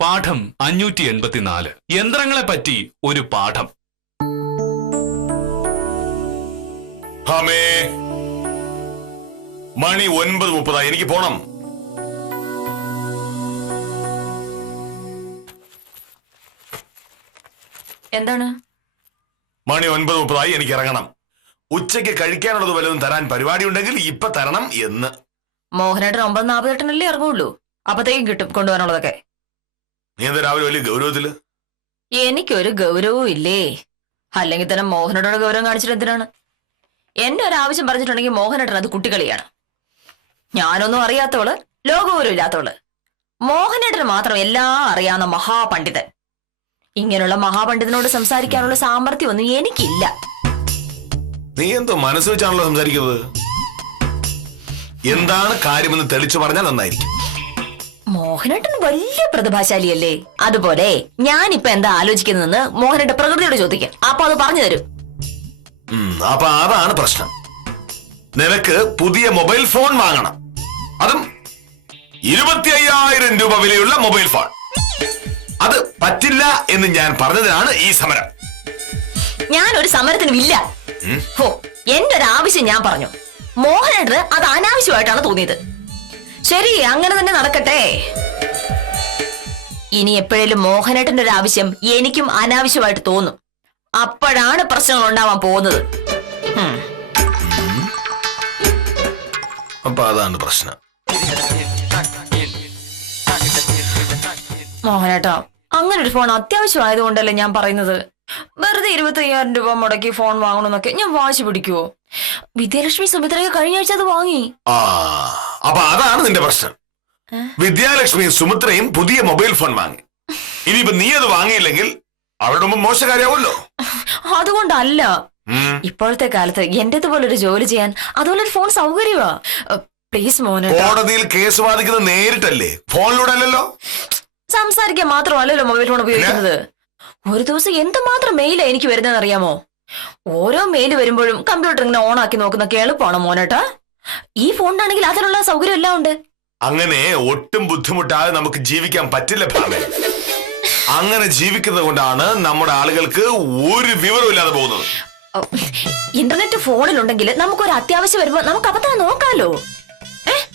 പാഠം 584 യന്ത്രങ്ങളെ പറ്റി ഒരു പാഠം. ഹമേ, മണി 9:30. എനിക്ക് പോണം. എന്താണ്? മണി 9:30. എനിക്ക് ഇറങ്ങണം. ഉച്ചയ്ക്ക് കഴിക്കാനുള്ളത് വല്ലതും തരാൻ പരിപാടി ഉണ്ടെങ്കിൽ ഇപ്പൊ തരണം എന്ന്. മോഹനേട്ടൻ 9:48 ഇറങ്ങുള്ളൂ. അപ്പത്തേക്കും കിട്ടും കൊണ്ടുപോകാനുള്ളതൊക്കെ. നീ എന്താ രാവിലെ വലിയ ഗൗരവത്തില്? എനിക്കൊരു ഗൗരവവും ഇല്ലേ. അല്ലെങ്കിൽ തന്നെ മോഹനേട്ടനോട് ഗൗരവം കാണിച്ചിട്ട് എന്തിനാണ്? എന്റെ ഒരു ആവശ്യം പറഞ്ഞിട്ടുണ്ടെങ്കിൽ മോഹനേട്ടൻ അത് കുട്ടികളിയാണ്. ഞാനൊന്നും അറിയാത്തവള്, ലോകഗൗരവം ഇല്ലാത്തവള്. മോഹനേട്ടന് മാത്രം എല്ലാം അറിയാവുന്ന മഹാപണ്ഡിതൻ. ഇങ്ങനെയുള്ള മഹാപണ്ഡിതനോട് സംസാരിക്കാനുള്ള സാമർഥ്യം ഒന്നും എനിക്കില്ല. നീ എന്തോ മനസ്സ് വെച്ചാണല്ലോ സംസാരിക്കുന്നത്. എന്താണ് കാര്യമെന്ന് തെളിച്ചു പറഞ്ഞാൽ നന്നായിരിക്കും. മോഹനേട്ടൻ വലിയ പ്രതിഭാശാലിയല്ലേ? അതുപോലെ ഞാനിപ്പോ എന്താ ആലോചിക്കുന്നതെന്ന് മോഹനേട്ടൻ പ്രകൃതിയോട് ചോദിക്കാം. അപ്പൊ അത് പറഞ്ഞു തരും. അപ്പൊ അതാണ് പ്രശ്നം. നിനക്ക് പുതിയ മൊബൈൽ ഫോൺ വാങ്ങണം. അതും 25,000 രൂപ വിലയുള്ള മൊബൈൽ ഫോൺ. അത് പറ്റില്ല എന്ന് ഞാൻ പറഞ്ഞതിനാണ് ഈ സമരം. ഞാനൊരു സമരത്തിനുമില്ല. എന്റെ ഒരു ആവശ്യം ഞാൻ പറഞ്ഞു. മോഹനേട്ടന് അത് അനാവശ്യമായിട്ടാണ് തോന്നിയത്. ശരി, അങ്ങനെ തന്നെ നടക്കട്ടെ. ഇനി എപ്പോഴേലും മോഹനേട്ടന്റെ ഒരു ആവശ്യം എനിക്കും അനാവശ്യമായിട്ട് തോന്നും. അപ്പോഴാണ് പ്രശ്നങ്ങൾ ഉണ്ടാവാൻ പോകുന്നത്. അപ്പൊ അതാണ് പ്രശ്നം. മോഹനേട്ടാ, അങ്ങനെ ഒരു ഫോൺ അത്യാവശ്യമായതുകൊണ്ടല്ലേ ഞാൻ പറയുന്നത്. വെറുതെ 25,000 രൂപ മുടക്കി ഫോൺ വാങ്ങണമെന്നൊക്കെ ഞാൻ വാശി പിടിക്കുവോ? വിദ്യാലക്ഷ്മി സുമിത്രയെ കഴിഞ്ഞ ആഴ്ച അത് വാങ്ങി. അപ്പൊ അതാണ് നിന്റെ പ്രശ്നം. വിദ്യാലക്ഷ്മിയും സുമിത്രയും പുതിയ മൊബൈൽ ഫോൺ വാങ്ങി. ഇനിയിപ്പോ നീ അത് വാങ്ങിയില്ലെങ്കിൽ അവരുടെ മുമ്പ് മോശക്കാരിയാവുമല്ലോ. അതുകൊണ്ടല്ല. ഇപ്പോഴത്തെ കാലത്ത് എന്റേതുപോലൊരു ജോലി ചെയ്യാൻ അതുപോലൊരു ഫോൺ സൗകര്യമാ. പ്ലീസ് മോഹനേട്ടാ. കോടതിയിൽ കേസ് വാദിക്കുന്നത് നേരിട്ടല്ലേ, ഫോണിലൂടെ അല്ലല്ലോ. സംസാരിക്കാൻ മാത്രമല്ലല്ലോ മൊബൈൽ ഫോൺ ഉപയോഗിക്കുന്നത്. ഒരു ദിവസം എന്തുമാത്രം മെയിലാ എനിക്ക് വരുന്നതെന്ന് അറിയാമോ? ഓരോ മെയിൽ വരുമ്പോഴും കമ്പ്യൂട്ടർ ഇങ്ങനെ ഓൺ ആക്കി നോക്കുന്നൊക്കെ എളുപ്പമാണോ മോനേട്ടാ? ഈ ഫോണിനാണെങ്കിൽ അതിനുള്ള സൗകര്യം എല്ലാം ഉണ്ട്. അങ്ങനെ ഒട്ടും ബുദ്ധിമുട്ടാതെ നമുക്ക് ജീവിക്കാൻ പറ്റില്ല ഭാവേ. അങ്ങനെ ജീവിക്കുന്നത് കൊണ്ടാണ് നമ്മുടെ ആളുകൾക്ക് ഒരു വിവരവും ഇല്ലാതെ പോകുന്നത്. ഇന്റർനെറ്റ് ഫോണിലുണ്ടെങ്കിൽ നമുക്കൊരു അത്യാവശ്യം വരുമ്പോ നമുക്ക് അപ്പൊ തന്നെ നോക്കാലോ.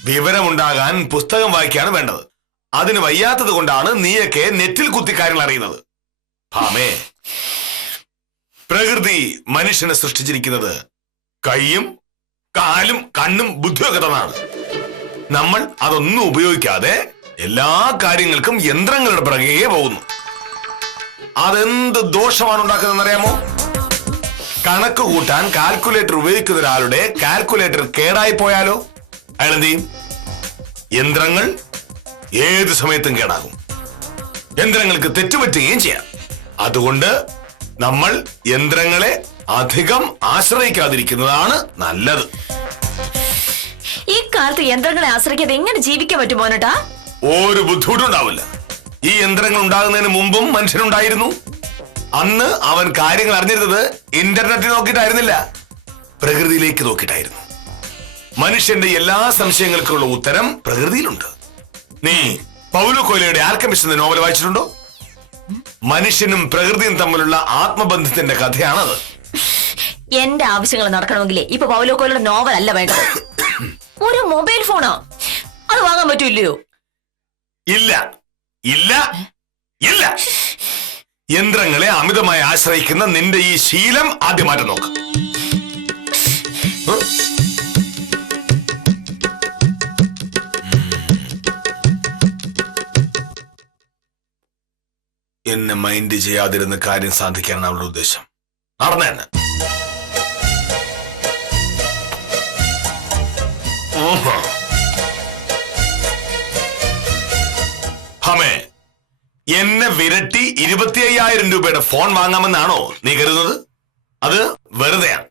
വിവരമുണ്ടാകാൻ പുസ്തകം വായിക്കാണ് വേണ്ടത്. അതിന് വയ്യാത്തത് കൊണ്ടാണ് നീയൊക്കെ നെറ്റിൽ കുത്തി കാര്യങ്ങൾ അറിയുന്നത്. ഭാമേ, പ്രകൃതി മനുഷ്യനെ സൃഷ്ടിച്ചിരിക്കുന്നത് കൈയും കാലും കണ്ണും ബുദ്ധിയൊക്കെ തന്നാണ്. നമ്മൾ അതൊന്നും ഉപയോഗിക്കാതെ എല്ലാ കാര്യങ്ങൾക്കും യന്ത്രങ്ങളുടെ പിറകെ പോകുന്നു. അതെന്ത് ദോഷമാണ് ഉണ്ടാക്കുന്നതെന്ന് അറിയാമോ? കണക്ക് കൂട്ടാൻ കാൽക്കുലേറ്റർ ഉപയോഗിക്കുന്ന ഒരാളുടെ കാൽക്കുലേറ്റർ കേടായി പോയാലോ അയാളെന്ത് ചെയ്യും? യന്ത്രങ്ങൾ ഏത് സമയത്തും കേടാകും. യന്ത്രങ്ങൾക്ക് തെറ്റുപറ്റുകയും ചെയ്യാം. അതുകൊണ്ട് നമ്മൾ യന്ത്രങ്ങളെ അധികം ആശ്രയിക്കാതിരിക്കുന്നതാണ് നല്ലത്. ഈ കാലത്ത് യന്ത്രങ്ങളെ ആശ്രയിക്കാതെ എങ്ങനെ ജീവിക്കാൻ പറ്റും മോനേട്ടാ? ഒരു ബുദ്ധിമുട്ടുണ്ടാവില്ല. ഈ യന്ത്രങ്ങൾ ഉണ്ടാകുന്നതിന് മുമ്പും മനുഷ്യനുണ്ടായിരുന്നു. അന്ന് അവൻ കാര്യങ്ങൾ അറിഞ്ഞിരുന്നത് ഇന്റർനെറ്റിൽ നോക്കിയിട്ടായിരുന്നില്ല, പ്രകൃതിയിലേക്ക് നോക്കിയിട്ടായിരുന്നു. മനുഷ്യന്റെ എല്ലാ സംശയങ്ങൾക്കുള്ള ഉത്തരം പ്രകൃതിയിലുണ്ട്. നീ പൗലോ കൊയ്ലോയുടെ ആൽക്കെമിസ്റ്റ് എന്ന നോവൽ വായിച്ചിട്ടുണ്ടോ? മനുഷ്യനും പ്രകൃതിയും തമ്മിലുള്ള ആത്മബന്ധത്തിന്റെ കഥയാണത്. എന്റെ ആവശ്യങ്ങൾ നടക്കണമെങ്കിലേ ഇപ്പൊ പൗലോ കൊയ്ലോയുടെ നോവൽ അല്ല വേണ്ടത്. ഒരു മൊബൈൽ ഫോണോ അത് വാങ്ങാൻ പറ്റൂല്ലയോ? ഇല്ല ഇല്ല ഇല്ല. യന്ത്രങ്ങളെ അമിതമായി ആശ്രയിക്കുന്ന നിന്റെ ഈ ശീലം ആദ്യം മാറ്റം നോക്ക്. എന്നെ മൈൻഡ് ചെയ്യാതിരുന്ന കാര്യം സാധിക്കാനാണ് അവളുടെ ഉദ്ദേശം. നടന്നേന്ന് ഹമേ, എന്നെ വിരട്ടി 25,000 രൂപയുടെ ഫോൺ വാങ്ങാമെന്നാണോ നീ കരുതുന്നത്? അത് വെറുതെയാണ്.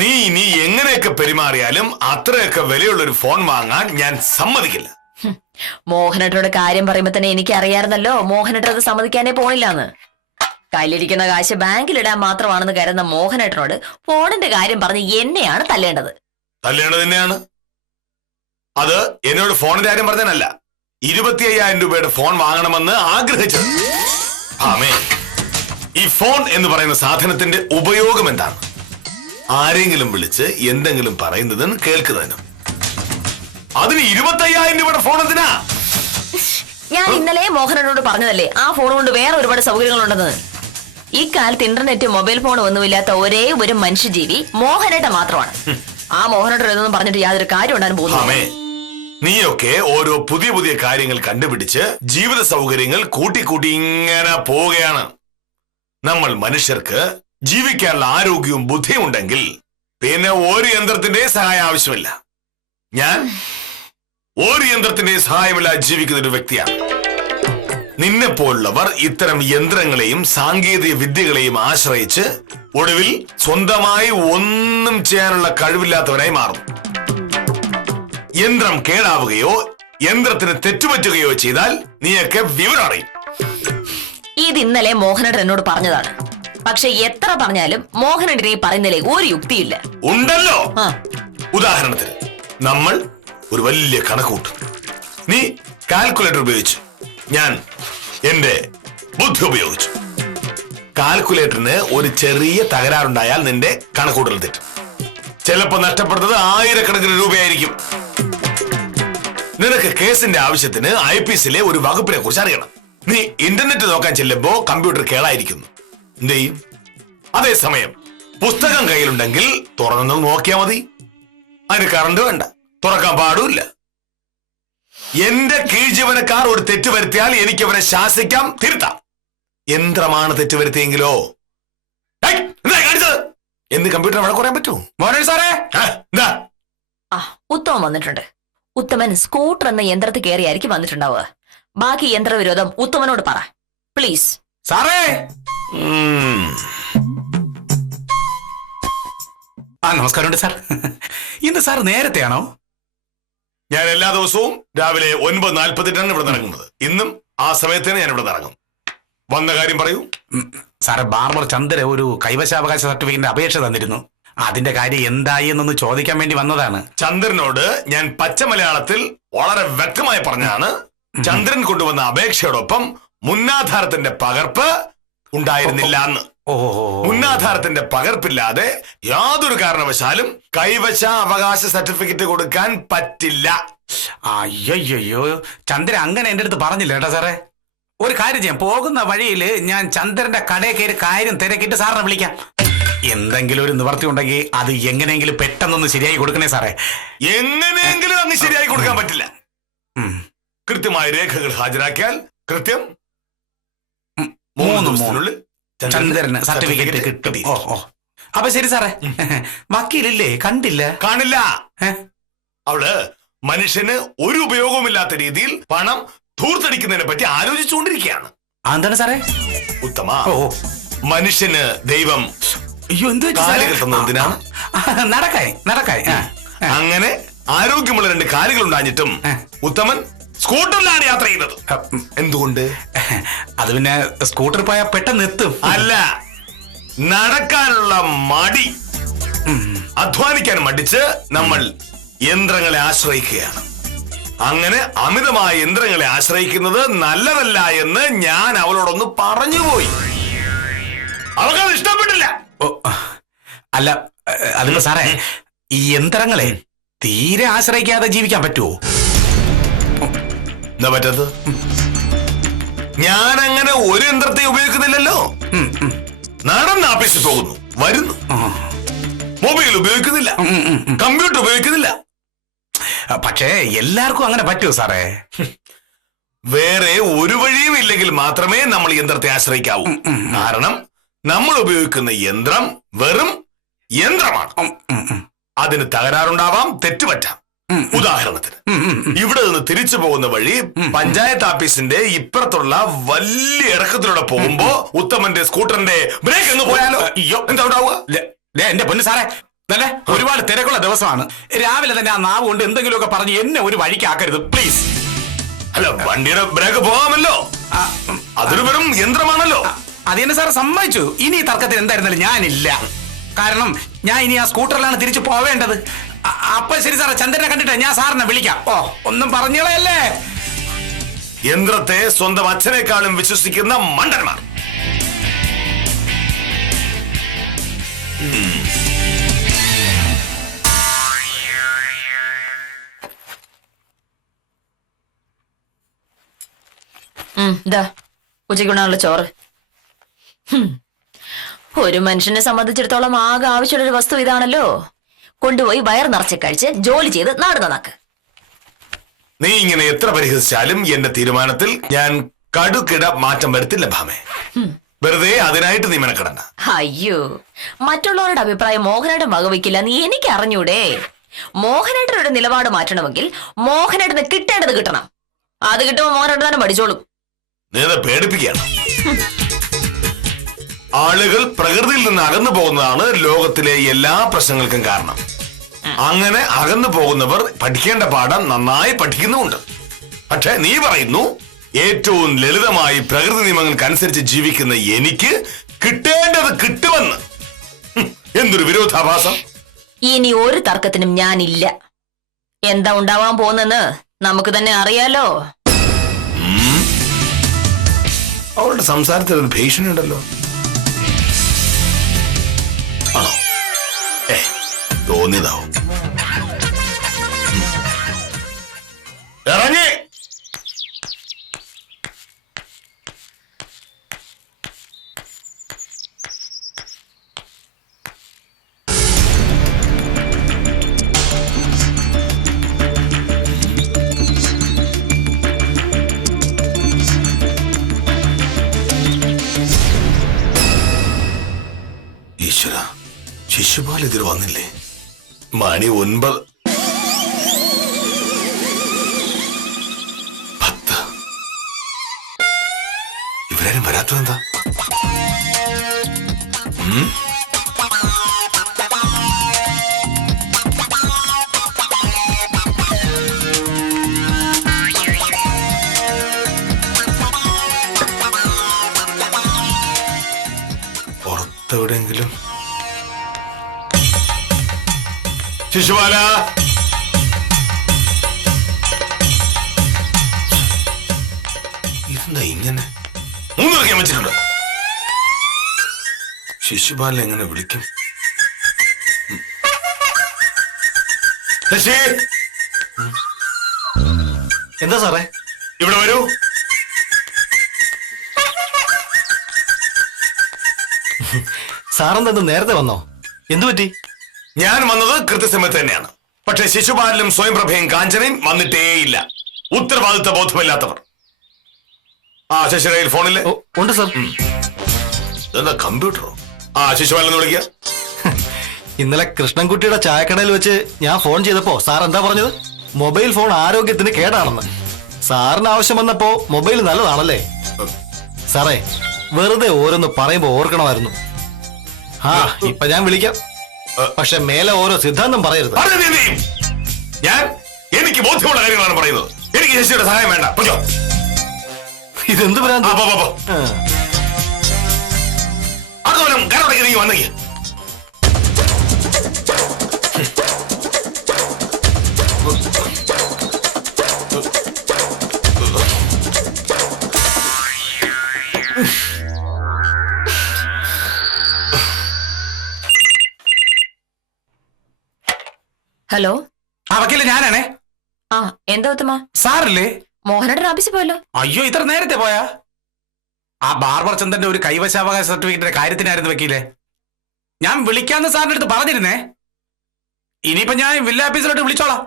നീ ഇനി എങ്ങനെയൊക്കെ പെരുമാറിയാലും അത്രയൊക്കെ വിലയുള്ളൊരു ഫോൺ വാങ്ങാൻ ഞാൻ സമ്മതിക്കില്ല. മോഹനേട്ടനോട് കാര്യം പറയുമ്പോ തന്നെ എനിക്ക് അറിയാമായിരുന്നല്ലോ മോഹനേട്ടൻ അത് സമ്മതിക്കാനേ പോണില്ലാന്ന്. കയ്യിലിരിക്കുന്ന കാശ് ബാങ്കിലിടാൻ മാത്രമാണെന്ന് കരുതുന്ന മോഹനേട്ടനോട് ഫോണിന്റെ കാര്യം പറഞ്ഞ് എന്നെയാണ് തല്ലേണ്ടത്. തല്ലേണ്ടത് തന്നെയാണ്. അത് എന്നോട് ഫോണിന്റെ കാര്യം പറഞ്ഞതല്ല, 25,000 രൂപയുടെ ഫോൺ വാങ്ങണമെന്ന് ആഗ്രഹിച്ചത്. ആമേ, ഈ ഫോൺ എന്ന് പറയുന്ന സാധനത്തിന്റെ ഉപയോഗം എന്താണ്? ആരെങ്കിലും വിളിച്ച് എന്തെങ്കിലും പറയുന്നതിന് കേൾക്കുന്നതിനും. അതിന് 25,000 രൂപയുടെ ഫോൺ എന്തിനാ? ഞാൻ ഇന്നലെ മോഹനനോട് പറഞ്ഞതല്ലേ ആ ഫോൺ കൊണ്ട് വേറെ ഒരുപാട് സൗകര്യങ്ങളുണ്ടെന്ന്. ഈ കാലത്ത് ഇന്റർനെറ്റ് മൊബൈൽ ഫോൺ ഒന്നുമില്ലാത്ത ഒരേ ഒരു മനുഷ്യജീവി മോഹനേട്ട മാത്രമാണ്. ആ മോഹനേട്ടൻ എന്നൊന്നും പറഞ്ഞിട്ട് യാതൊരു കാര്യം ഉണ്ടാകാൻ പോകുന്നു. നീയൊക്കെ ഓരോ പുതിയ പുതിയ കാര്യങ്ങൾ കണ്ടുപിടിച്ച് ജീവിത സൗകര്യങ്ങൾ കൂട്ടിക്കൂട്ടി ഇങ്ങനെ പോവുകയാണ്. നമ്മൾ മനുഷ്യർക്ക് ജീവിക്കാനുള്ള ആരോഗ്യവും ബുദ്ധിയും ഉണ്ടെങ്കിൽ പിന്നെ ഒരു യന്ത്രത്തിന്റെ സഹായം ആവശ്യമില്ല. ഞാൻ ഒരു യന്ത്രത്തിന്റെ സഹായമില്ലാതെ ജീവിക്കുന്ന ഒരു വ്യക്തിയാണ്. നിന്നെ പോലുള്ളവർ ഇത്തരം യന്ത്രങ്ങളെയും സാങ്കേതിക വിദ്യകളെയും ആശ്രയിച്ച് ഒടുവിൽ സ്വന്തമായി ഒന്നും ചെയ്യാനുള്ള കഴിവില്ലാത്തവരായി മാറും. യന്ത്രം കേടാവുകയോ യന്ത്രത്തിന് തെറ്റുപറ്റുകയോ ചെയ്താൽ നീയൊക്കെ വിവരം അറിയും. ഇത് ഇന്നലെ മോഹനേട്ടൻ എന്നോട് പറഞ്ഞതാണ്. പക്ഷെ എത്ര പറഞ്ഞാലും മോഹനേട്ടനെ പറയുന്നതിലെ ഒരു യുക്തിയില്ല. ഉണ്ടല്ലോ. ഉദാഹരണത്തിന് നമ്മൾ ഒരു വലിയ കണക്കൂട്ടും. നീ കാൽക്കുലേറ്റർ ഉപയോഗിച്ചു, ഞാൻ എന്റെ ബുദ്ധി ഉപയോഗിച്ചു. കാൽക്കുലേറ്ററിന് ഒരു ചെറിയ തകരാറുണ്ടായാൽ നിന്റെ കണക്കൂട്ടൽ തെറ്റും. ചിലപ്പോ നഷ്ടപ്പെടുന്നത് 1000 രൂപയായിരിക്കും. നിനക്ക് കേസിന്റെ ആവശ്യത്തിന് IPSലെ ഒരു വകുപ്പിനെ കുറിച്ച് അറിയണം. നീ ഇന്റർനെറ്റ് നോക്കാൻ ചെല്ലുമ്പോ കമ്പ്യൂട്ടർ കേളായിരിക്കുന്നു. എന്ത് ചെയ്യും? അതേസമയം പുസ്തകം കയ്യിലുണ്ടെങ്കിൽ തുറന്നു നോക്കിയാൽ മതി. അതിന് കറണ്ട് വേണ്ട, തുറക്കാൻ പാടില്ല. എന്റെ കീഴ്ജീവനക്കാർ ഒരു തെറ്റ് വരുത്തിയാൽ എനിക്ക് അവരെ ശാസിക്കാം, തിരുത്താം. യന്ത്രമാണ് തെറ്റ് വരുത്തിയെങ്കിലോ എന്ന് കമ്പ്യൂട്ടർ വഴക്ക് പറയാൻ പറ്റൂ? മോനെ സാറേ, എന്താ? ഉത്തമൻ വന്നിട്ടുണ്ട്. ഉത്തമൻ സ്കൂട്ടർ എന്ന യന്ത്രത്തിൽ കയറിയായിരിക്കും വന്നിട്ടുണ്ടാവുക. ബാക്കി യന്ത്രവിരോധം ഉത്തമനോട് പറ പ്ലീസ്. സാറേ, നമസ്കാരമുണ്ട് സാർ. ഇന്ന് സാർ നേരത്തെയാണോ? ഞാൻ എല്ലാ ദിവസവും രാവിലെ 9:48 ഇവിടെ ഇറങ്ങുന്നത്. ഇന്നും ആ സമയത്തിന് ഞാൻ ഇവിടെ ഇറങ്ങും. വന്ന കാര്യം പറയൂ. സാറ് ബാർബർ ചന്ദ്ര ഒരു കൈവശാവകാശ സർട്ടിഫിക്കറ്റിന്റെ അപേക്ഷ തന്നിരുന്നു. അതിന്റെ കാര്യം എന്തായി എന്നൊന്ന് ചോദിക്കാൻ വേണ്ടി വന്നതാണ്. ചന്ദ്രനോട് ഞാൻ പച്ച മലയാളത്തിൽ വളരെ വ്യക്തമായി പറഞ്ഞാണ് ചന്ദ്രൻ കൊണ്ടുവന്ന അപേക്ഷയോടൊപ്പം മുന്നാധാരത്തിന്റെ പകർപ്പ് ഉണ്ടായിരുന്നില്ല എന്ന്. മുന്നാധാരത്തിന്റെ പകർപ്പില്ലാതെ യാതൊരു കാരണവശാലും കൈവശ അവകാശ സർട്ടിഫിക്കറ്റ് കൊടുക്കാൻ പറ്റില്ല. അയ്യോ, ചന്ദ്ര അങ്ങനെ എന്റെ അടുത്ത് പറഞ്ഞില്ല കേട്ടോ സാറേ. ഒരു കാര്യം ചെയ്യാം, പോകുന്ന വഴിയിൽ ഞാൻ ചന്ദ്രന്റെ കടയിൽ കയറി കാര്യം തിരക്കിട്ട് സാറിനെ വിളിക്കാം. എന്തെങ്കിലും ഒരു നിവർത്തി ഉണ്ടെങ്കിൽ അത് എങ്ങനെയെങ്കിലും പെട്ടെന്നൊന്ന് ശരിയായി കൊടുക്കണേ സാറേ. എങ്ങനെയെങ്കിലും അങ്ങ് ശരിയായി കൊടുക്കാൻ പറ്റില്ല. കൃത്യമായ രേഖകൾ ഹാജരാക്കിയാൽ കൃത്യം 3 ദിവസത്തിനുള്ളിൽ ചന്ദ്രന് സർട്ടിഫിക്കറ്റ് കിട്ടും. അപ്പൊ ശരി സാറേ. വക്കീലില്ലേ? കണ്ടില്ല? കാണില്ല. അവള് മനുഷ്യന് ഒരു ഉപയോഗവുമില്ലാത്ത രീതിയിൽ പണം ധൂർത്തടിക്കുന്നതിനെ പറ്റി ആലോചിച്ചുകൊണ്ടിരിക്കുകയാണ്. എന്താണ് സാറേ? ഉത്തമ, മനുഷ്യന് ദൈവം എന്തിനാണ്? നടക്കായി. അങ്ങനെ ആരോഗ്യമുള്ള 2 കാലുകൾ ഉണ്ടാഞ്ഞിട്ടും ഉത്തമൻ സ്കൂട്ടറിലാണ് യാത്ര ചെയ്യുന്നത്. എന്തുകൊണ്ട്? അത് പിന്നെ സ്കൂട്ടർ പോയാൽ പെട്ടെന്ന് എത്തും. അല്ല, നടക്കാനുള്ള മടി, അധ്വാനിക്കാൻ മടിച്ച് നമ്മൾ യന്ത്രങ്ങളെ ആശ്രയിക്കുകയാണ്. അങ്ങനെ അമിതമായ യന്ത്രങ്ങളെ ആശ്രയിക്കുന്നത് നല്ലതല്ല എന്ന് ഞാൻ അവളോടൊന്ന് പറഞ്ഞുപോയി. അവൾക്കത് ഇഷ്ടപ്പെട്ടില്ല. അല്ല, അതിപ്പോ സാറേ, ഈ യന്ത്രങ്ങളെ തീരെ ആശ്രയിക്കാതെ ജീവിക്കാൻ പറ്റുമോ? എന്താ പറ്റത്? ഞാൻ അങ്ങനെ ഒരു യന്ത്രത്തെ ഉപയോഗിക്കുന്നില്ലല്ലോ. നടന്ന് ഓഫീസിൽ പോകുന്നു, വരുന്നു. മൊബൈൽ ഉപയോഗിക്കുന്നില്ല, കമ്പ്യൂട്ടർ ഉപയോഗിക്കുന്നില്ല. പക്ഷേ എല്ലാവർക്കും അങ്ങനെ പറ്റുമോ സാറേ? വേറെ ഒരു വഴിയും ഇല്ലെങ്കിൽ മാത്രമേ നമ്മൾ യന്ത്രത്തെ ആശ്രയിക്കാവൂ. കാരണം നമ്മൾ ഉപയോഗിക്കുന്ന യന്ത്രം വെറും യന്ത്രമാണ്. അതിന് തകരാറുണ്ടാവാം, തെറ്റുപറ്റാം. ഉദാഹരണത്തിന് ഇവിടെ നിന്ന് തിരിച്ചു പോകുന്ന വഴി പഞ്ചായത്ത് ഓഫീസിന്റെ ഇപ്പുറത്തുള്ള വലിയ ഇറക്കത്തിലൂടെ പോകുമ്പോ ഉത്തമന്റെ സ്കൂട്ടറിന്റെ ബ്രേക്ക് എന്ന് പോയാലോ? എന്താ ഉണ്ടാവുക? എന്റെ പൊന്നു സാറേ, ഒരുപാട് തിരക്കുള്ള ദിവസമാണ്. രാവിലെ തന്നെ ആ നാവ് കൊണ്ട് എന്തെങ്കിലുമൊക്കെ പറഞ്ഞ് എന്നെ ഒരു വഴിക്കാക്കരുത് പ്ലീസ്. അല്ല, വണ്ടിയുടെ ബ്രേക്ക് പോകാമല്ലോ, അതൊരു വെറും യന്ത്രമാണല്ലോ. അത് തന്നെ സാർ സമ്മതിച്ചു. ഇനി ഈ തർക്കത്തിൽ എന്തായിരുന്നാലും ഞാനില്ല. കാരണം ഞാൻ ഇനി ആ സ്കൂട്ടറിലാണ് തിരിച്ചു പോവേണ്ടത്. അപ്പൊ ശരി സാറേ, ചന്ദ്രനെ കണ്ടിട്ട് ഞാൻ സാറിനെ വിളിക്കാം. ഓ, ഒന്നും പറഞ്ഞോളയല്ലേ. യന്ത്രത്തെ സ്വന്തം അച്ഛനേക്കാളും വിശ്വസിക്കുന്ന മണ്ടന്മാർ. ഇതാ ഉച്ചയ്ക്കുണ്ണാനുള്ള ചോറ്. ഒരു മനുഷ്യനെ സംബന്ധിച്ചിടത്തോളം ആകെ ആവശ്യമുള്ളൊരു വസ്തു ഇതാണല്ലോ. കൊണ്ടുപോയി വയർ നിറച്ച് കഴിച്ച് ജോലി ചെയ്ത് നാട് നന്നാക്ക്. നീ ഇങ്ങനെ എത്ര പരിഹസിച്ചാലും എന്റെ തീരുമാനത്തിൽ ഞാൻ കടുകിട മാറ്റം വരുത്തില്ല ഭാമേ. വെറുതെ അതിനായിട്ട് നീ മെനക്കെടണ്ട. അയ്യോ, മറ്റുള്ളവരുടെ അഭിപ്രായം മോഹനേട്ടൻ വകവയ്ക്കില്ല നീ എനിക്ക് അറിഞ്ഞൂടെ. മോഹനേട്ടനൊരു നിലപാട് മാറ്റണമെങ്കിൽ മോഹനേട്ടന് കിട്ടേണ്ടത് കിട്ടണം. അത് കിട്ടുമ്പോൾ മോഹനേട്ടൻ തന്നെ പഠിച്ചോളും. നീ അത് പേടിപ്പിക്കുകയാണ്. ആളുകൾ പ്രകൃതിയിൽ നിന്ന് അകന്നു പോകുന്നതാണ് ലോകത്തിലെ എല്ലാ പ്രശ്നങ്ങൾക്കും കാരണം. അങ്ങനെ അകന്നു പോകുന്നവർ പഠിക്കേണ്ട പാഠം നന്നായി പഠിക്കുന്നുമുണ്ട്. പക്ഷെ നീ പറയുന്നു ഏറ്റവും ലളിതമായി പ്രകൃതി നിയമങ്ങൾക്കനുസരിച്ച് ജീവിക്കുന്ന എനിക്ക് കിട്ടേണ്ടത് കിട്ടുമെന്ന്. എന്തൊരു വിരോധാഭാസം. ഇനി ഒരു തർക്കത്തിനും ഞാനില്ല. എന്താ ഉണ്ടാവാൻ പോകുന്നെന്ന് നമുക്ക് തന്നെ അറിയാലോ. അവളുടെ സംസാരത്തിൽ ഒരു ഭീഷണി ഉണ്ടല്ലോ. ആണോ? തോന്നിയതാവും. ഇറങ്ങി. ഈശ്വര, ശിശുപാൽ ഇതിൽ വന്നില്ലേ? മണി 9. 10. ഇവരാരും വരാത്തതെന്താ? പുറത്തെവിടെയെങ്കിലും. ശിശുപാല, ഇതെന്താ ഇങ്ങനെ? 3 വയ്ക്കാൻ വെച്ചിട്ടുണ്ട്. ശിശുപാല എങ്ങനെ വിളിക്കും? ശശി, എന്താ സാറേ? ഇവിടെ വരൂ. സാറെന്താ നേരത്തെ വന്നോ? എന്തു പറ്റി? ഞാൻ വന്നത് കൃത്യസമയത്ത് തന്നെയാണ്. പക്ഷെ ശിശുപാലനും സ്വയംപ്രഭയും കാഞ്ചനയും വന്നിട്ടേയില്ല. ഉത്തരവാദിത്വ ബോധമില്ലാത്തവർ. ആ ശശിയുടെ ഫോണില് ഉണ്ട് സാർ. എന്താ കമ്പ്യൂട്ടറോ? ആ ശിശുപാലനെ വിളിക്കുക. ഇന്നലെ കൃഷ്ണൻകുട്ടിയുടെ ചായക്കടയിൽ വെച്ച് ഞാൻ ഫോൺ ചെയ്തപ്പോ സാർ എന്താ പറഞ്ഞത്? മൊബൈൽ ഫോൺ ആരോഗ്യത്തിന് കേടാണെന്ന്. സാറിന് ആവശ്യം വന്നപ്പോ മൊബൈൽ നല്ലതാണല്ലേ? സാറേ, വെറുതെ ഓരോന്ന് പറയുമ്പോ ഓർക്കണമായിരുന്നു. ആ, ഇപ്പൊ ഞാൻ വിളിക്കാം. പക്ഷെ മേലെ ഓരോ സിദ്ധാന്തം പറയരുത്. ഞാൻ എനിക്ക് ബോധ്യമുള്ള കാര്യങ്ങളാണ് പറയുന്നത്. എനിക്ക് ശശിയുടെ സഹായം വേണ്ട. ഇതെന്ത് ഭ്രാന്ത്? അതുപോലെ കരടയ്ക്ക് നീ വന്നെങ്കിൽ ഹലോ. ആ വക്കീല് ഞാനാണേ. ആ, എന്താ ഉത്തമ? സാറില്ലേ? മോഹനേട്ടൻ ഓഫീസിൽ പോയല്ലോ. അയ്യോ, ഇത്ര നേരത്തെ പോയാ? ആ ബാർബർ ചന്ദ്രന്റെ ഒരു കൈവശാവകാശ സർട്ടിഫിക്കറ്റിന്റെ കാര്യത്തിനായിരുന്നു വക്കീലെ. ഞാൻ വിളിക്കാന്ന് സാറിന്റെ അടുത്ത് പറഞ്ഞിരുന്നേ. ഇനിയിപ്പോ ഞാൻ വില്ല ഓഫീസിലോട്ട് വിളിച്ചോളാം.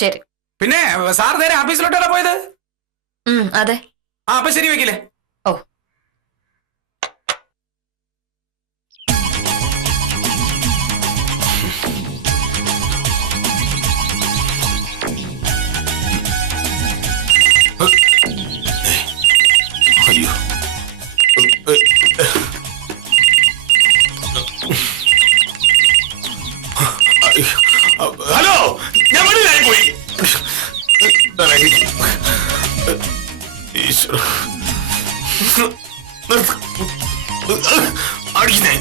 ശരി. പിന്നെ സാർ നേരെ ഓഫീസിലോട്ടാണ് പോയത്? അതെ. ആ, അപ്പൊ ശരി വക്കീലെ. ഓ, അയ്യോ. ഹലോ, ഞാൻ വെളിയിലായി പോയി. ഈശ്വര, അടിക്കുന്നേ.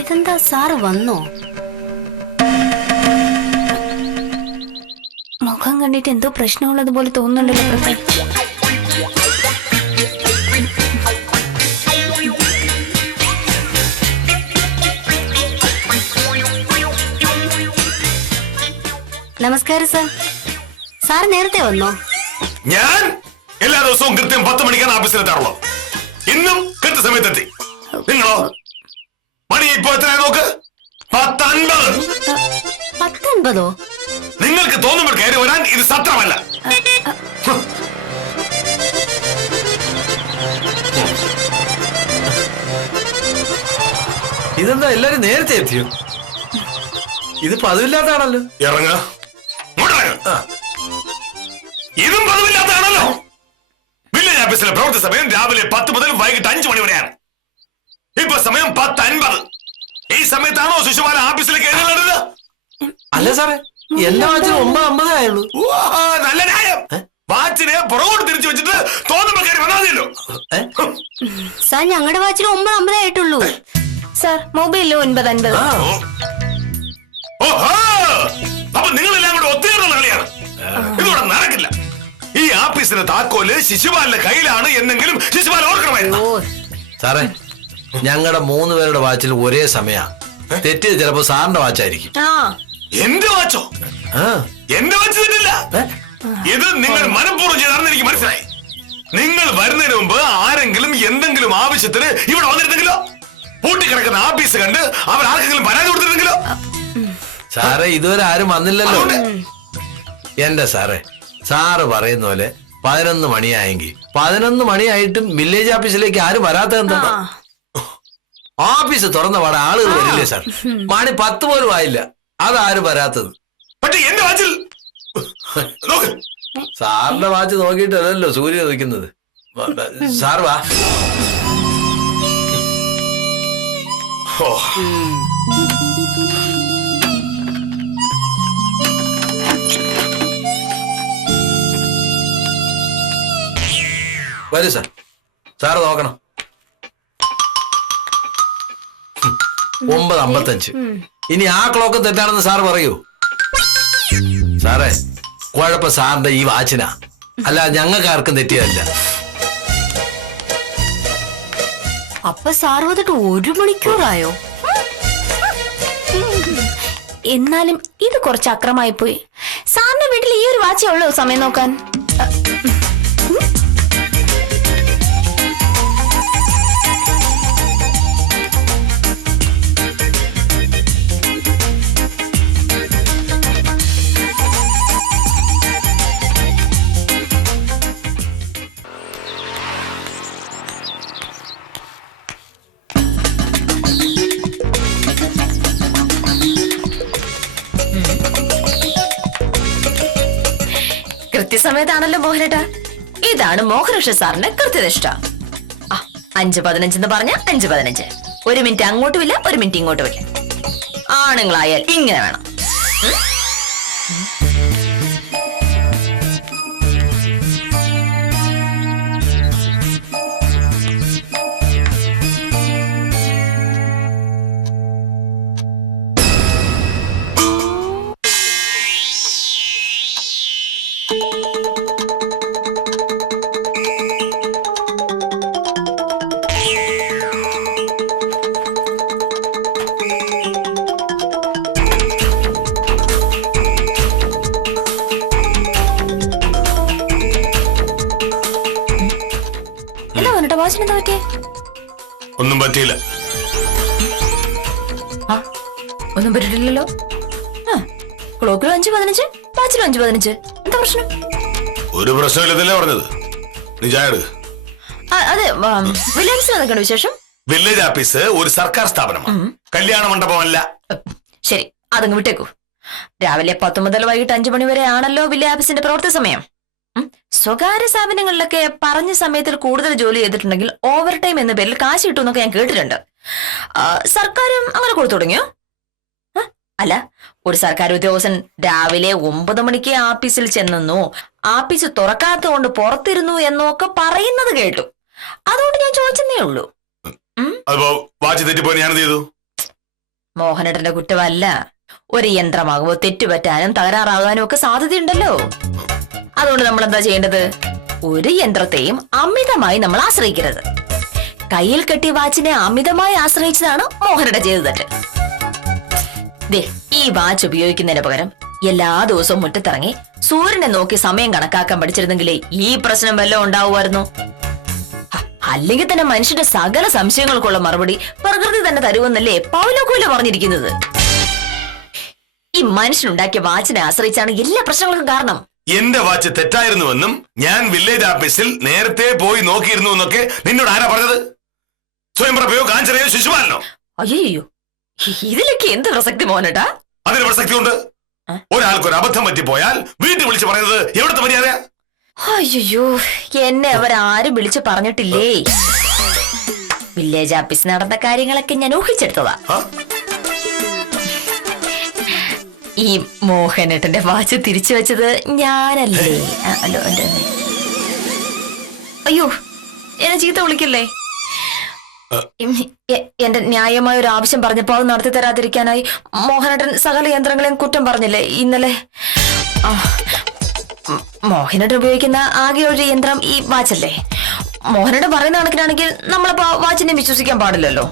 ഇതെന്താ സാറ് വന്നോ? മുഖം കണ്ടിട്ട് എന്തോ പ്രശ്നമുള്ളത് പോലെ തോന്നുന്നുണ്ടല്ലോ പ്രഭേ. നമസ്കാരം സാർ. സാർ നേരത്തെ വന്നോ? ഞാൻ എല്ലാ ദിവസവും കൃത്യം 10 മണിക്കാണ് ഓഫീസിലെത്താറുള്ളത്. ഇന്നും കൃത്യസമയത്തെത്തി. നിങ്ങളോ? മണി ഇപ്പൊ എത്രയായി നോക്ക്. 10:50. 10:50? നിങ്ങൾക്ക് തോന്നുമ്പോൾ കയറി വരാൻ ഇത് സത്രമല്ല. ഇതെന്താ എല്ലാരും നേരത്തെ എത്തിയോ? ഇത് പതിവില്ലാത്താണല്ലോ. ഇറങ്ങ. ഇതും പതിവില്ലാത്തതാണല്ലോ. വില്ലേജ് ഓഫീസിലെ പ്രവൃത്തി സമയം രാവിലെ 10 മുതൽ വൈകിട്ട് 5 മണി വരെയാണ്. ഇപ്പൊ സമയം 10:50. ഈ സമയത്താണോ ശിശുപാല ഓഫീസിലേക്ക് എഴുന്നള്ളത്? അല്ല സാറേ, എല്ലാ വാച്ചിനും 9:50 ആയുള്ളൂ. നല്ല ന്യായം. വാച്ചിനെ പുറകോട്ട് തിരിച്ചു വെച്ചിട്ട് തോന്നുമ്പോൾ കയറി വന്നാൽ മതിയല്ലോ. സാർ ഞങ്ങളുടെ വാച്ചിൽ 9:50 ആയിട്ടുള്ളൂ. സാർ മൊബൈലിൽ 9:50. ഓഹോ, അപ്പൊ നിങ്ങളെല്ലാം കൂടെ ഒത്തുചേർന്ന കളിയാണ്. ഇതിവിടെ നടക്കില്ല. ഈ ആഫീസിന്റെ താക്കോല് ശിശുപാലിന്റെ കയ്യിലാണ് എന്നെങ്കിലും ശിശുപാൽ ഓർക്കണമായിരുന്നു. സാറേ, ഞങ്ങളുടെ 3 പേരുടെ വാച്ചിൽ ഒരേ സമയാ. തെറ്റിയത് ചിലപ്പോ സാറിന്റെ വാച്ചായിരിക്കും. എന്റെ വാച്ചോ? എന്റെ വാച്ച് തെറ്റില്ല. ഇത് നിങ്ങൾ മനഃപൂർവ്വം ചെയ്താണെന്ന് എനിക്ക് മനസ്സിലായി. നിങ്ങൾ വരുന്നതിന് മുമ്പ് ആരെങ്കിലും എന്തെങ്കിലും ആവശ്യത്തിന് ഇവിടെ വന്നിരുന്നെങ്കിലോ, പൂട്ടിക്കിടക്കുന്ന ആഫീസ് കണ്ട് അവർ ആർക്കെങ്കിലും പരാതി കൊടുത്തിരുന്നെങ്കിലോ? സാറേ, ഇതുവരെ ആരും വന്നില്ലല്ലോ. എന്റെ സാറേ, സാറ് പറയുന്ന പോലെ 11 മണിയായെങ്കിൽ 11 മണിയായിട്ടും വില്ലേജ് ഓഫീസിലേക്ക് ആരും വരാത്തത് എന്താ? ഓഫീസ് തുറന്ന പാടെ ആളുകൾ വരില്ലേ സാർ? മണി 10 പോലും ആയില്ല, അതാരും വരാത്തത്. പക്ഷേ എന്റെ വാച്ചിൽ നോക്ക്. സാറിന്റെ വാച്ച് നോക്കിയിട്ടല്ലോ സൂര്യൻ ഉദിക്കുന്നത്. സാർ വാ. വരൂ സാർ. സാറ് നോക്കണം. 9:55. ഇനി ആ ക്ലോക്ക് തെറ്റാണെന്ന് സാർ പറയൂ. സാറേ, കുഴപ്പം സാറിന്റെ ഈ വാച്ചിനാ, അല്ല ഞങ്ങൾക്ക് ആർക്കും തെറ്റിയതല്ല. അപ്പൊ സാർ വന്നിട്ട് 1 മണിക്കൂറായോ? എന്നാലും ഇത് കുറച്ച് അക്രമായി പോയി. സാറിന്റെ വീട്ടിൽ ഈ ഒരു വാച്ചേ ഉള്ളൂ സമയം നോക്കാൻ. കൃത്യസമയത്താണല്ലോ മോഹനേട്ടാ. ഇതാണ് മോഹനകൃഷ്ണ സാറിന്റെ കൃത്യനിഷ്ഠ. 5:15 എന്ന് പറഞ്ഞ 5:15. 1 മിനിറ്റ് അങ്ങോട്ടുമില്ല, 1 മിനിറ്റ് ഇങ്ങോട്ടുമില്ല. ആണുങ്ങളായാൽ ഇങ്ങനെ വേണം. ഒന്നും പറ്റിയില്ല. ഒന്നും പറ്റില്ലല്ലോ. ക്ലോക്കിലും 5:15, വാച്ചിലും 5:15. എന്താ പ്രശ്നം? ഒരു പ്രശ്നമില്ലെന്നല്ലേ പറഞ്ഞത്. നിജാട് അതെ, വില്ലേജ് എന്തൊക്കെയാണ് വിശേഷം? വില്ലേജ് ഓഫീസ് ഒരു സർക്കാർ സ്ഥാപനമാണ്, കല്യാണ മണ്ഡപമല്ല. ശരി, അതങ്ങ് വിട്ടേക്കൂ. രാവിലെ 10 മുതൽ വൈകിട്ട് 5 മണി വരെ ആണല്ലോ വില്ലേജ് ഓഫീസിന്റെ പ്രവൃത്തി സമയം. സ്വകാര്യ സ്ഥാപനങ്ങളിലൊക്കെ പറഞ്ഞ സമയത്തിൽ കൂടുതൽ ജോലി ചെയ്തിട്ടുണ്ടെങ്കിൽ ഓവർ ടൈം എന്ന പേരിൽ കാശ് കിട്ടുമെന്നൊക്കെ ഞാൻ കേട്ടിട്ടുണ്ട്. സർക്കാരും അങ്ങനെ കൊടുത്തു തുടങ്ങിയോ? അല്ല, ഒരു സർക്കാർ ഉദ്യോഗസ്ഥൻ രാവിലെ 9 മണിക്ക് ആഫീസിൽ ചെന്നെന്നോ ആഫീസ് തുറക്കാത്തതുകൊണ്ട് പുറത്തിരുന്നു എന്നോ ഒക്കെ പറയുന്നത് കേട്ടു. അതുകൊണ്ട് ഞാൻ ചോദിച്ചെന്നേ ഉള്ളൂ. അപ്പോ വാച്ച് തെറ്റിപ്പോ ഞാൻ എന്ത് ചെയ്തു? മോഹനേട്ടന്റെ കുറ്റമല്ല. ഒരു യന്ത്രമാകുമ്പോ തെറ്റുപറ്റാനും തകരാറാകാനും ഒക്കെ സാധ്യതയുണ്ടല്ലോ. അതുകൊണ്ട് നമ്മൾ എന്താ ചെയ്യേണ്ടത്? ഒരു യന്ത്രത്തെയും അമിതമായി നമ്മൾ ആശ്രയിക്കരുത്. കയ്യിൽ കെട്ടിയ വാച്ചിനെ അമിതമായി ആശ്രയിച്ചതാണ് മോഹനയുടെ ചെയ്തു തെറ്റ്. ദേ, ഈ വാച്ച് ഉപയോഗിക്കുന്നതിന് പകരം എല്ലാ ദിവസവും മുറ്റത്തിറങ്ങി സൂര്യനെ നോക്കി സമയം കണക്കാക്കാൻ പഠിച്ചിരുന്നെങ്കിലേ ഈ പ്രശ്നം വല്ലതും ഉണ്ടാവുമായിരുന്നു. അല്ലെങ്കിൽ തന്നെ മനുഷ്യന്റെ സകല സംശയങ്ങൾക്കുള്ള മറുപടി പ്രകൃതി തന്നെ തരുമെന്നല്ലേ പൗലോ കൊയ്ലോ പറഞ്ഞിരിക്കുന്നത്. ഈ മനുഷ്യനുണ്ടാക്കിയ വാച്ചിനെ ആശ്രയിച്ചാണ് എല്ലാ പ്രശ്നങ്ങൾക്കും കാരണം. എന്റെ വാച്ച് തെറ്റായിരുന്നുവെന്നും ഞാൻ വില്ലേജ് ഓഫീസിൽ നേരത്തെ പോയി നോക്കിയിരുന്നു എന്നൊക്കെ നിന്നോട് ആരാ പറഞ്ഞത്? സ്വയംപ്രഭയോ കാഞ്ചനയോ ശിശുപാലനോ? അയ്യോ, ഇതിലൊക്കെ എന്ത് പ്രസക്തി മോഹനേട്ടാ? അതിന് പ്രസക്തി ഉണ്ട്. ഒരാൾക്കൊരു അബദ്ധം പറ്റിപ്പോയാൽ വീട്ടിൽ വിളിച്ച് പറയുന്നത് എവിടുത്തെ മര്യാദ? അയ്യോ, എന്നെ അവരാരും വിളിച്ചു പറഞ്ഞിട്ടില്ലേ. വില്ലേജ് ഓഫീസ് നടന്ന കാര്യങ്ങളൊക്കെ ഞാൻ ഊഹിച്ചെടുത്തതാ. ഈ മോഹനേട്ടന്റെ വാച്ച് തിരിച്ചു വെച്ചത് ഞാനല്ലേ? അല്ലോ, അയ്യോ, എന്നെ ചീത്ത വിളിക്കല്ലേ. എന്റെ ന്യായമായ ഒരു ആവശ്യം പറഞ്ഞപ്പോ അത് നടത്തി തരാതിരിക്കാനായി മോഹനേട്ടൻ സകല യന്ത്രങ്ങളെയും കുറ്റം പറഞ്ഞില്ലേ ഇന്നലെ? മോഹനേട്ടൻ ഉപയോഗിക്കുന്ന ആകെ ഒരു യന്ത്രം ഈ വാച്ചല്ലേ? മോഹനേട്ടൻ പറയുന്ന കണക്കിനാണെങ്കിൽ നമ്മളിപ്പോ വാച്ചിനെ വിശ്വസിക്കാൻ പാടില്ലല്ലോ.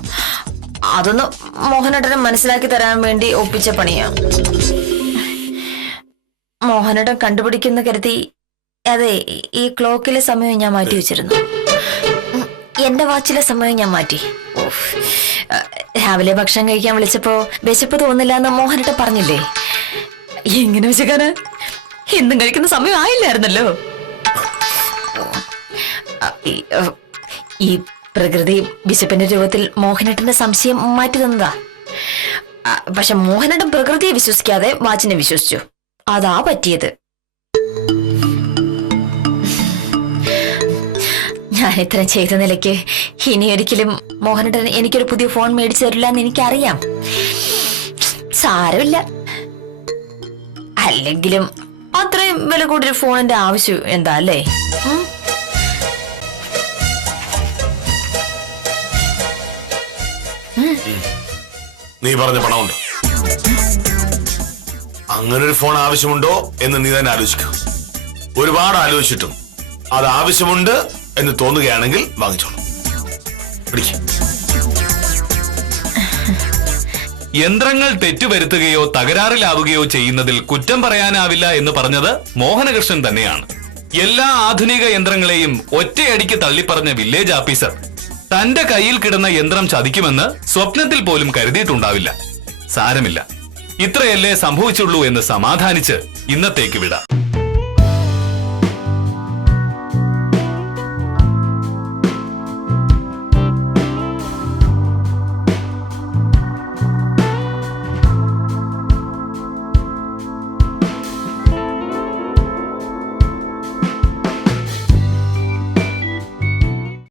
അതൊന്ന് മോഹനേട്ടനെ മനസ്സിലാക്കി തരാൻ വേണ്ടി ഒപ്പിച്ച പണിയാ. മോഹനേട്ടൻ കണ്ടുപിടിക്കുന്ന കരുതി അതെ, ഈ ക്ലോക്കിലെ സമയം ഞാൻ മാറ്റി വെച്ചിരുന്നു. എന്റെ വാച്ചിലെ സമയം ഞാൻ മാറ്റി. രാവിലെ ഭക്ഷണം കഴിക്കാൻ വിളിച്ചപ്പോ വിശപ്പ് തോന്നില്ല എന്ന് മോഹനേട്ടൻ പറഞ്ഞില്ലേ? എങ്ങനെ വിശക്കാന്? എന്തും കഴിക്കുന്ന സമയം ആയില്ലായിരുന്നല്ലോ. ഈ പ്രകൃതി വിശപ്പിന്റെ രൂപത്തിൽ മോഹനേട്ടന്റെ സംശയം മാറ്റി തന്നതാ. പക്ഷെ മോഹനേട്ടൻ പ്രകൃതിയെ വിശ്വസിക്കാതെ വാച്ചിനെ വിശ്വസിച്ചു. അതാ പറ്റിയത്. ഞാൻ ഇത്ര ചെയ്ത നിലയ്ക്ക് ഇനി ഒരിക്കലും മോഹനേട്ടൻ എനിക്കൊരു പുതിയ ഫോൺ മേടിച്ചു തരില്ല എന്ന് എനിക്കറിയാം. സാരമില്ല. അല്ലെങ്കിലും അത്രയും വില കൂടിയൊരു ഫോണിന്റെ ആവശ്യം എന്താ അല്ലേ? നീ പറഞ്ഞ പണമുണ്ട്. അങ്ങനൊരു ഫോൺ ആവശ്യമുണ്ടോ എന്ന് നീ തന്നെ ആലോചിക്കും. ഒരുപാട് ആലോചിച്ചിട്ടും അത് ആവശ്യമുണ്ട് എന്ന് തോന്നുകയാണെങ്കിൽ വാങ്ങിച്ചോളൂ. യന്ത്രങ്ങൾ തെറ്റുവരുത്തുകയോ തകരാറിലാവുകയോ ചെയ്യുന്നതിൽ കുറ്റം പറയാനാവില്ല എന്ന് പറഞ്ഞത് മോഹനകൃഷ്ണൻ തന്നെയാണ്. എല്ലാ ആധുനിക യന്ത്രങ്ങളെയും ഒറ്റയടിക്ക് തള്ളിപ്പറഞ്ഞ വില്ലേജ് ഓഫീസർ തന്റെ കയ്യിൽ കിടന്ന യന്ത്രം ചതിക്കുമെന്ന് സ്വപ്നത്തിൽ പോലും കരുതിയിട്ടുണ്ടാവില്ല. സാരമില്ല, ഇത്രയല്ലേ സംഭവിച്ചുള്ളൂ എന്ന് സമാധാനിച്ച് ഇന്നത്തേക്ക് വിടാം.